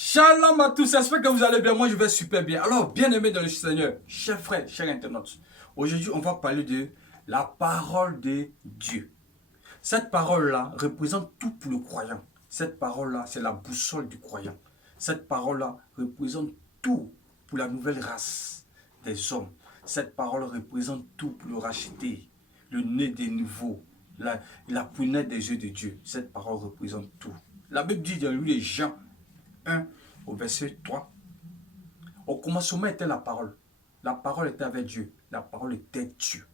Shalom à tous, j'espère que vous allez bien, moi je vais super bien. Alors, bien aimé dans le Seigneur, chers frères, chers internautes, aujourd'hui on va parler de la parole de Dieu. Cette parole-là représente tout pour le croyant. Cette parole-là, c'est la boussole du croyant. Cette parole-là représente tout pour la nouvelle race des hommes. Cette parole représente tout pour le racheter, le nez des nouveaux, la prunelle des yeux de Dieu. Cette parole représente tout. La Bible dit dans le livre de Jean 1 au verset 3. Au commencement était la parole. La parole était avec Dieu. La parole était Dieu.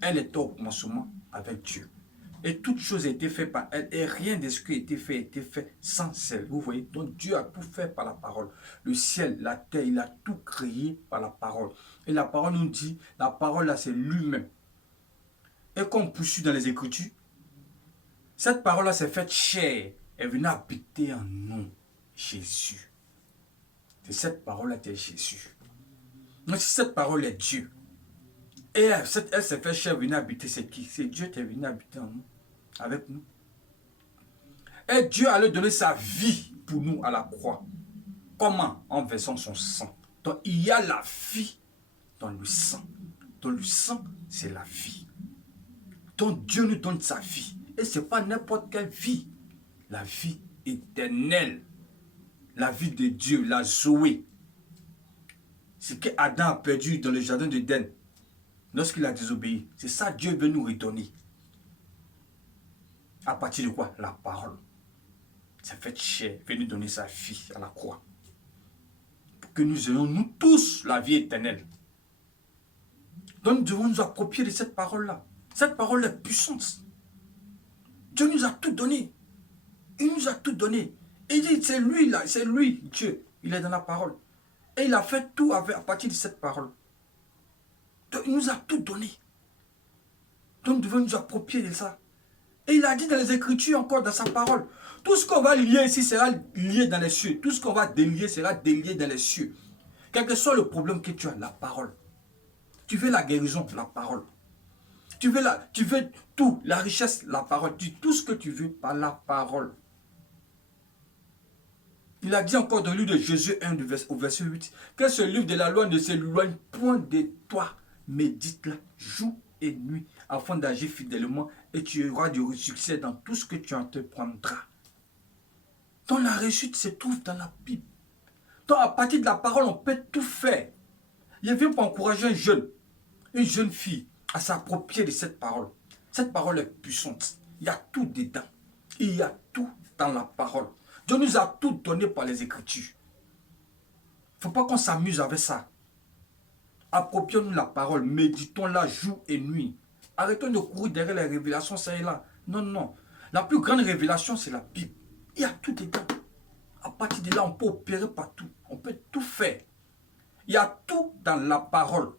Elle était au commencement avec Dieu. Et toute chose a été faite par elle. Et rien de ce qui a été fait sans elle. Vous voyez, donc Dieu a tout fait par la parole. Le ciel, la terre, il a tout créé par la parole. Et la parole nous dit, la parole là, c'est lui-même. Et comme poursuit dans les Écritures, cette parole là s'est faite chair. Elle venait habiter en nous, Jésus. Et cette parole était Jésus. Donc si cette parole est Dieu, et elle s'est fait chair, venir habiter, c'est qui? C'est Dieu qui est venu habiter en nous, avec nous. Et Dieu allait donner sa vie pour nous à la croix. Comment? En versant son sang. Donc il y a la vie dans le sang. Dans le sang, c'est la vie. Donc Dieu nous donne sa vie. Et ce n'est pas n'importe quelle vie. La vie éternelle. La vie de Dieu, la Zoé. Ce que Adam a perdu dans le jardin d'Éden lorsqu'il a désobéi. C'est ça Dieu veut nous redonner. À partir de quoi? La parole. C'est fait chair, veut nous donner sa vie à la croix. Pour que nous ayons, nous tous, la vie éternelle. Donc nous devons nous approprier de cette parole-là. Cette parole est puissante. Dieu nous a tout donné. Il nous a tout donné. Il dit, c'est lui là, c'est lui, Dieu. Il est dans la parole. Et il a fait tout à partir de cette parole. Donc il nous a tout donné. Donc nous devons nous approprier de ça. Et il a dit dans les Écritures encore, dans sa parole, tout ce qu'on va lier ici sera lié dans les cieux. Tout ce qu'on va délier sera délié dans les cieux. Quel que soit le problème que tu as, la parole. Tu veux la guérison, la parole. Tu veux tout, la richesse, la parole. Tout ce que tu veux par la parole. Il a dit encore dans le livre de Jésus 1 au verset 8, que ce livre de la loi ne s'éloigne point de toi. Médite-la jour et nuit afin d'agir fidèlement et tu auras du succès dans tout ce que tu entreprendras. Donc la réussite se trouve dans la Bible. Donc à partir de la parole, on peut tout faire. Il vient pour encourager une jeune fille à s'approprier de cette parole. Cette parole est puissante. Il y a tout dedans. Il y a tout dans la parole. Dieu nous a tout donné par les Écritures. Il ne faut pas qu'on s'amuse avec ça. Approprions-nous la parole, méditons-la jour et nuit. Arrêtons de courir derrière les révélations, ça et là. Non, non. La plus grande révélation, c'est la Bible. Il y a tout dedans. À partir de là, on peut opérer partout. On peut tout faire. Il y a tout dans la parole.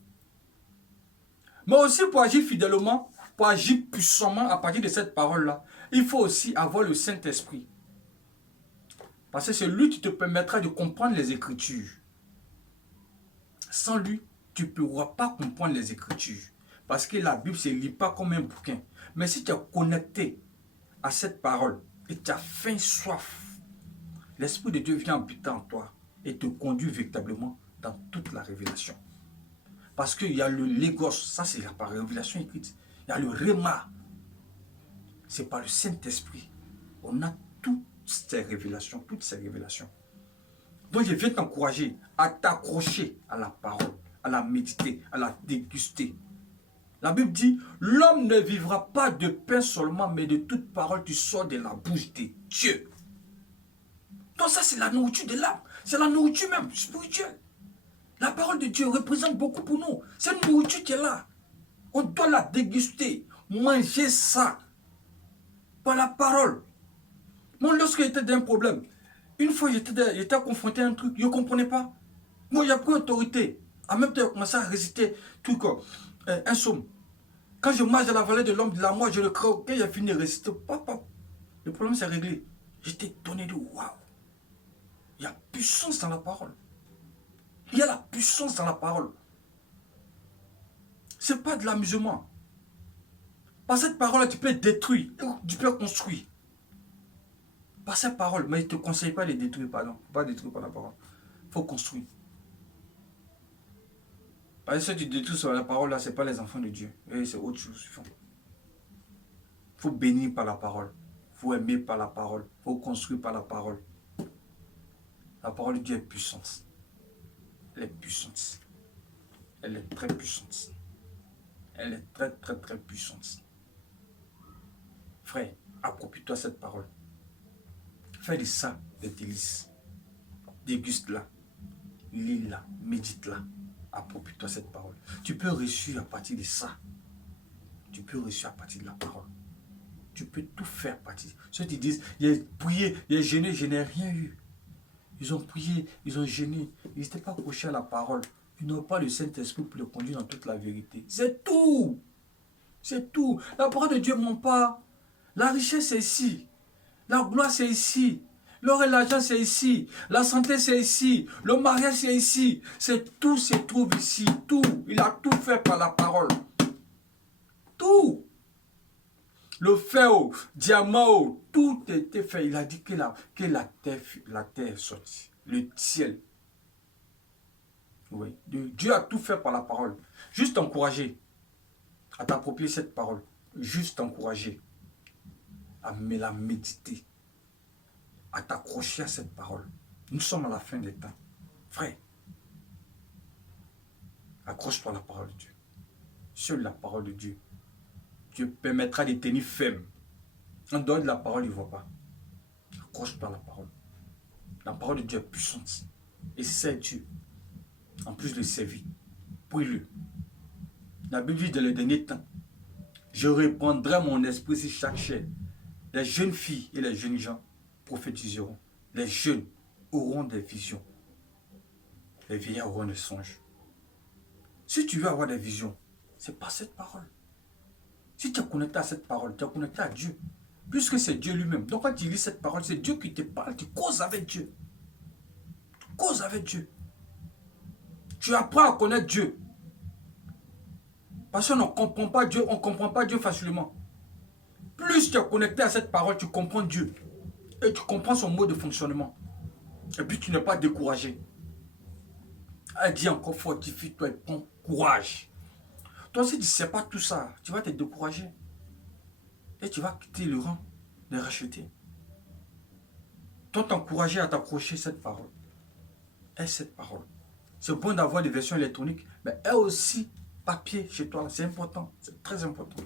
Mais aussi pour agir fidèlement, pour agir puissamment à partir de cette parole-là, il faut aussi avoir le Saint-Esprit. Parce que c'est lui qui te permettra de comprendre les Écritures. Sans lui, tu ne pourras pas comprendre les Écritures. Parce que la Bible ne se lit pas comme un bouquin. Mais si tu es connecté à cette parole et tu as faim, soif, l'Esprit de Dieu vient habiter en toi et te conduit véritablement dans toute la révélation. Parce qu'il y a le logos, ça c'est la révélation écrite. Il y a le réma, c'est par le Saint-Esprit. On a toutes ces révélations, Donc je viens t'encourager à t'accrocher à la parole, à la méditer, à la déguster. La Bible dit, l'homme ne vivra pas de pain seulement, mais de toute parole qui sort de la bouche de Dieu. Donc ça c'est la nourriture de l'âme, c'est la nourriture même spirituelle. La parole de Dieu représente beaucoup pour nous. C'est une nourriture qui est là. On doit la déguster, manger ça par la parole. Moi, lorsque j'étais dans un problème, une fois j'étais confronté à un truc, je ne comprenais pas. Moi, j'ai pris autorité. En même temps, j'ai commencé à réciter un psaume. Quand je marche dans la vallée de l'homme de la mort, je le crois. Quand j'ai fini de réciter, papa, le problème s'est réglé. J'étais étonné de waouh. Il y a puissance dans la parole. Il y a la puissance dans la parole. Ce n'est pas de l'amusement. Par cette parole-là, tu peux détruire, tu peux construire. Par cette parole. Mais il ne te conseille pas de détruire, pardon. Faut pas détruire par la parole. Il faut construire. Parce que si tu détruis sur la parole, là, ce n'est pas les enfants de Dieu. C'est autre chose. Il faut bénir par la parole. Il faut aimer par la parole. Il faut construire par la parole. La parole de Dieu est puissante. Elle est puissante. Elle est très puissante. Elle est très, très, très puissante. Frère, approprie-toi cette parole. Fais de ça des délices. Déguste-la. Lis-la. Médite-la. Approprie-toi cette parole. Tu peux réussir à partir de ça. Tu peux réussir à partir de la parole. Tu peux tout faire à partir. Ceux qui disent, il a prié, il a gêné, je n'ai rien eu. Ils ont prié, ils ont gêné. Ils n'étaient pas accrochés à la parole. Ils n'ont pas le Saint-Esprit pour le conduire dans toute la vérité. C'est tout. C'est tout. La parole de Dieu ne ment pas. La richesse, c'est ici. La gloire, c'est ici. L'or et l'argent, c'est ici. La santé, c'est ici. Le mariage, c'est ici. C'est tout se trouve ici. Tout. Il a tout fait par la parole. Tout. Le fer, diamant, tout était fait. Il a dit que la terre est sortie. Le ciel. Oui. Dieu a tout fait par la parole. Juste encourager à t'approprier cette parole. Juste encourager à me la méditer. À t'accrocher à cette parole. Nous sommes à la fin des temps. Frère, accroche-toi à la parole de Dieu. Seule la parole de Dieu. Dieu permettra de tenir ferme. En dehors de la parole, il ne voit pas. Accroche-toi à la parole. La parole de Dieu est puissante. Et c'est Dieu. En plus de servir. Prie-le. La Bible dit dans les derniers temps, je répandrai mon esprit sur chaque chair. Les jeunes filles et les jeunes gens prophétiseront. Les jeunes auront des visions. Les vieillards auront des songes. Si tu veux avoir des visions, c'est par cette parole. Si tu es connecté à cette parole, tu es connecté à Dieu. Puisque c'est Dieu lui-même. Donc quand tu lis cette parole, c'est Dieu qui te parle, tu causes avec Dieu. Tu causes avec Dieu. Tu apprends à connaître Dieu. Parce qu'on ne comprend pas Dieu, on ne comprend pas Dieu facilement. Plus tu es connecté à cette parole, tu comprends Dieu. Et tu comprends son mode de fonctionnement. Et puis tu n'es pas découragé. Elle dit encore fortifie-toi et prends courage. Toi, si tu ne sais pas tout ça, tu vas te décourager. Et tu vas quitter le rang des rachetés. Toi, t'encourager à t'accrocher cette parole. Et cette parole. C'est bon d'avoir des versions électroniques, mais elle aussi, papier chez toi. C'est important. C'est très important.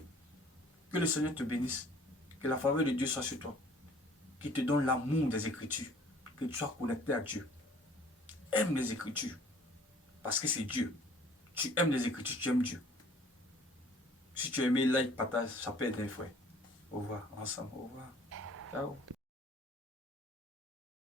Que le Seigneur te bénisse. Que la faveur de Dieu soit sur toi. Qu'il te donne l'amour des Écritures. Que tu sois connecté à Dieu. Aime les Écritures. Parce que c'est Dieu. Tu aimes les Écritures, tu aimes Dieu. Si tu as aimé, like, partage, ça peut aider un frère. Au revoir, ensemble, au revoir. Ciao.